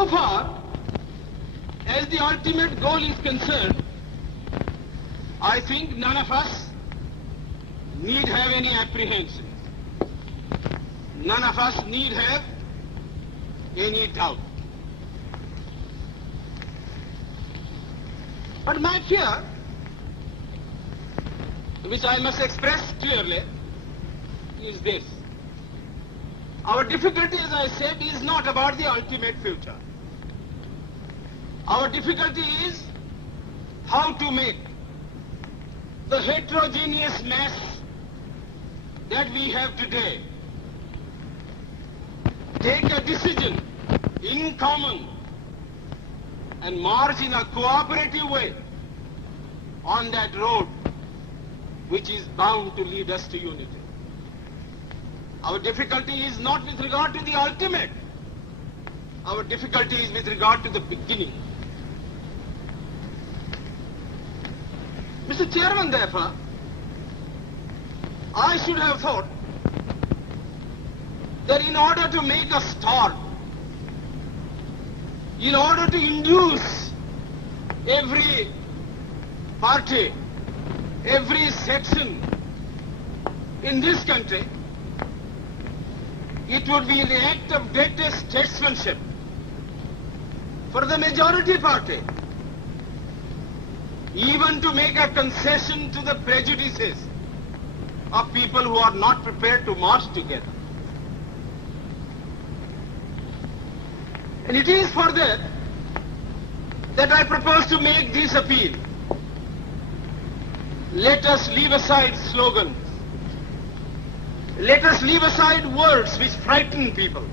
So far as the ultimate goal is concerned, I think none of us need have any apprehension. None of us need have any doubt. But my fear, which I must express clearly, is this. Our difficulty, as I said, is not about the ultimate future. Our difficulty is how to make the heterogeneous mass that we have today take a decision in common and march in a cooperative way on that road which is bound to lead us to unity. Our difficulty is not with regard to the ultimate. Our difficulty is with regard to the beginning. Mr. Chairman, therefore, I should have thought that in order to make a start, in order to induce every party, every section in this country, it would be the act of greatest statesmanship for the majority party even to make a concession to the prejudices of people who are not prepared to march together. And it is for that I propose to make this appeal. Let us leave aside slogans. Let us leave aside words which frighten people.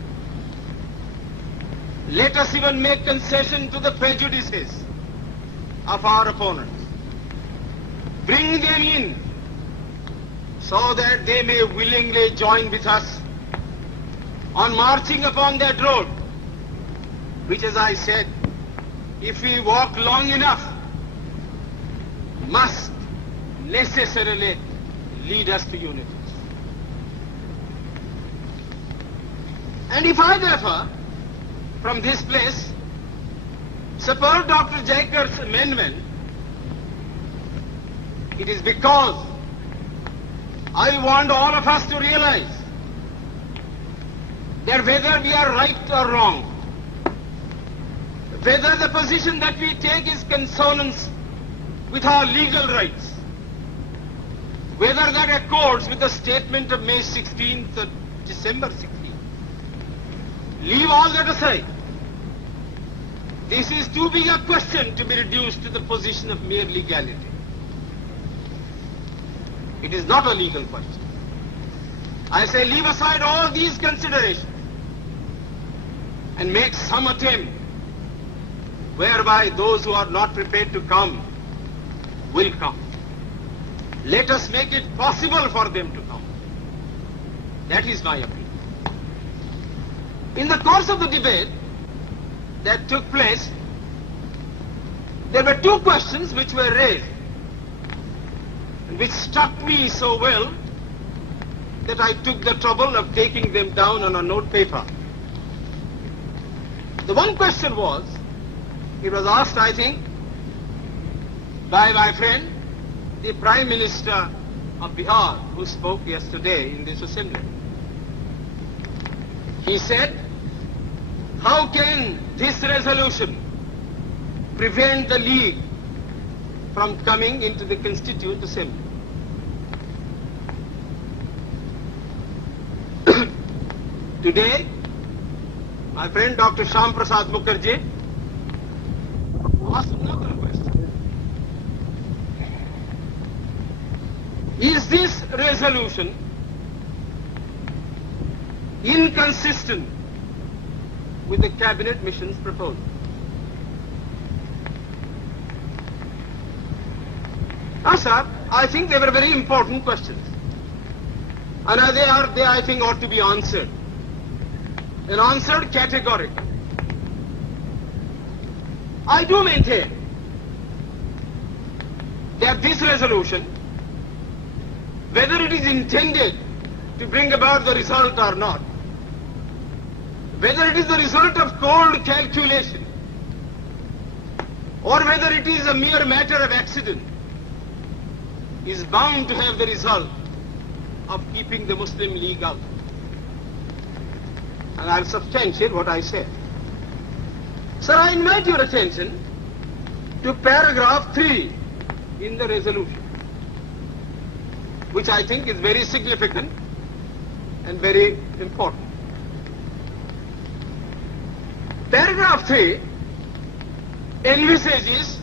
Let us even make concession to the prejudices of our opponents. Bring them in so that they may willingly join with us on marching upon that road, which, as I said, if we walk long enough, must necessarily lead us to unity. And if I, therefore, from this place, support Dr. Jaikar's amendment, it is because I want all of us to realize that whether we are right or wrong, whether the position that we take is consonance with our legal rights, whether that accords with the statement of May 16th or December 16th, leave all that aside. This is too big a question to be reduced to the position of mere legality. It is not a legal question. I say leave aside all these considerations and make some attempt whereby those who are not prepared to come will come. Let us make it possible for them to come. That is my appeal. In the course of the debate that took place, there were two questions which were raised, which struck me so well that I took the trouble of taking them down on a note paper. The one question was, it was asked, I think, by my friend, the Prime Minister of Bihar, who spoke yesterday in this assembly. He said, how can this resolution prevent the League from coming into the Constituent Assembly? Today, my friend Dr. Shyam Prasad Mukherjee asked another question. Is this resolution inconsistent with the cabinet mission's proposal? Now, sir, I think they were very important questions. And they I think ought to be answered. And answered categorically. I do maintain that this resolution, whether it is intended to bring about the result or not, whether it is the result of cold calculation or whether it is a mere matter of accident, is bound to have the result of keeping the Muslim League out. And I'll substantiate what I said. Sir, I invite your attention to paragraph 3 in the resolution, which I think is very significant and very important. Paragraph 3 envisages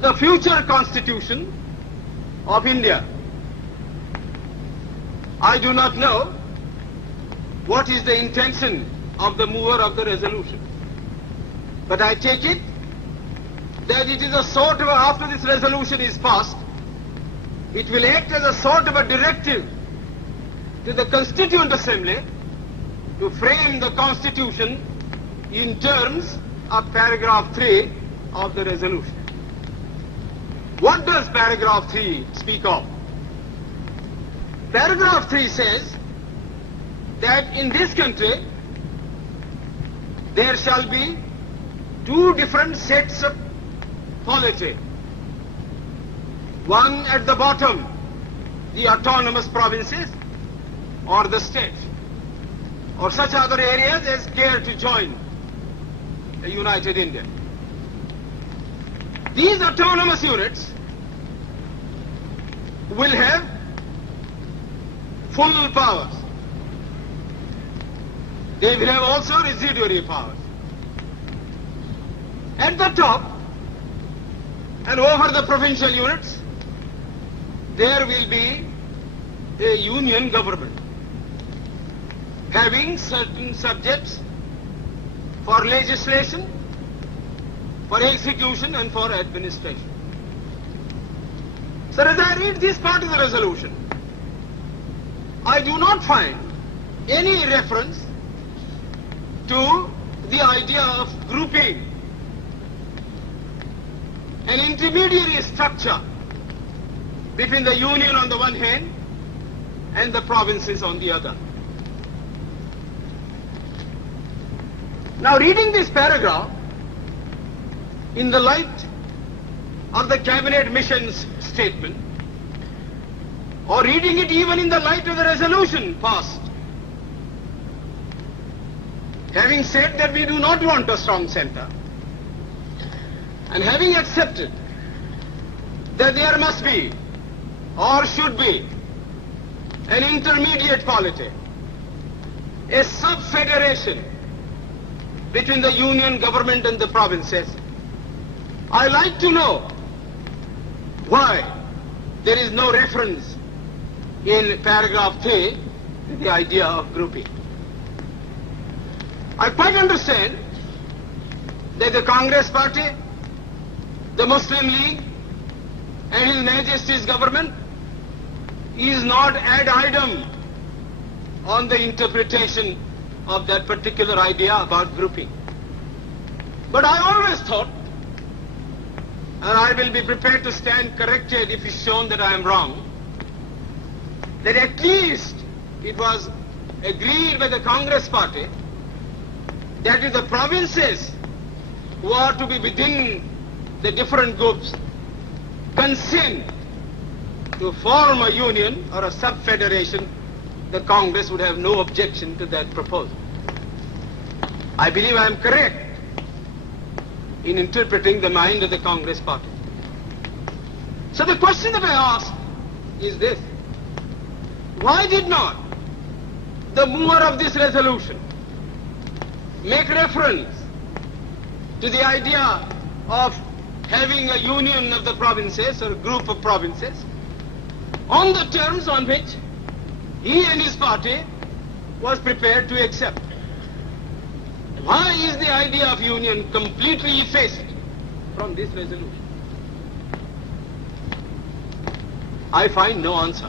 the future constitution of India. I do not know what is the intention of the mover of the resolution, but I take it that it is a sort of, after this resolution is passed, it will act as a sort of a directive to the Constituent Assembly to frame the Constitution in terms of paragraph 3 of the resolution. What does paragraph 3 speak of? Paragraph 3 says that in this country there shall be two different sets of polity. One at the bottom, the autonomous provinces or the state, or such other areas as care to join the United India. These autonomous units will have full powers. They will have also residuary powers. At the top and over the provincial units, there will be a union government having certain subjects for legislation, for execution and for administration. So as I read this part of the resolution, I do not find any reference to the idea of grouping an intermediary structure between the union on the one hand and the provinces on the other. Now, reading this paragraph in the light of the cabinet mission's statement, or reading it even in the light of the resolution passed, having said that we do not want a strong center, and having accepted that there must be or should be an intermediate polity, a sub-federation between the union government and the provinces, I like to know why there is no reference in paragraph 3 to the idea of grouping. I quite understand that the Congress Party, the Muslim League and His Majesty's government is not ad idem on the interpretation of that particular idea about grouping. But I always thought, and I will be prepared to stand corrected if it's shown that I am wrong, that at least it was agreed by the Congress Party that if the provinces who are to be within the different groups consent to form a union or a sub-federation, the Congress would have no objection to that proposal. I believe I am correct in interpreting the mind of the Congress Party. So the question that I ask is this: why did not the mover of this resolution make reference to the idea of having a union of the provinces or a group of provinces on the terms on which he and his party was prepared to accept? Why is the idea of union completely effaced from this resolution? I find no answer.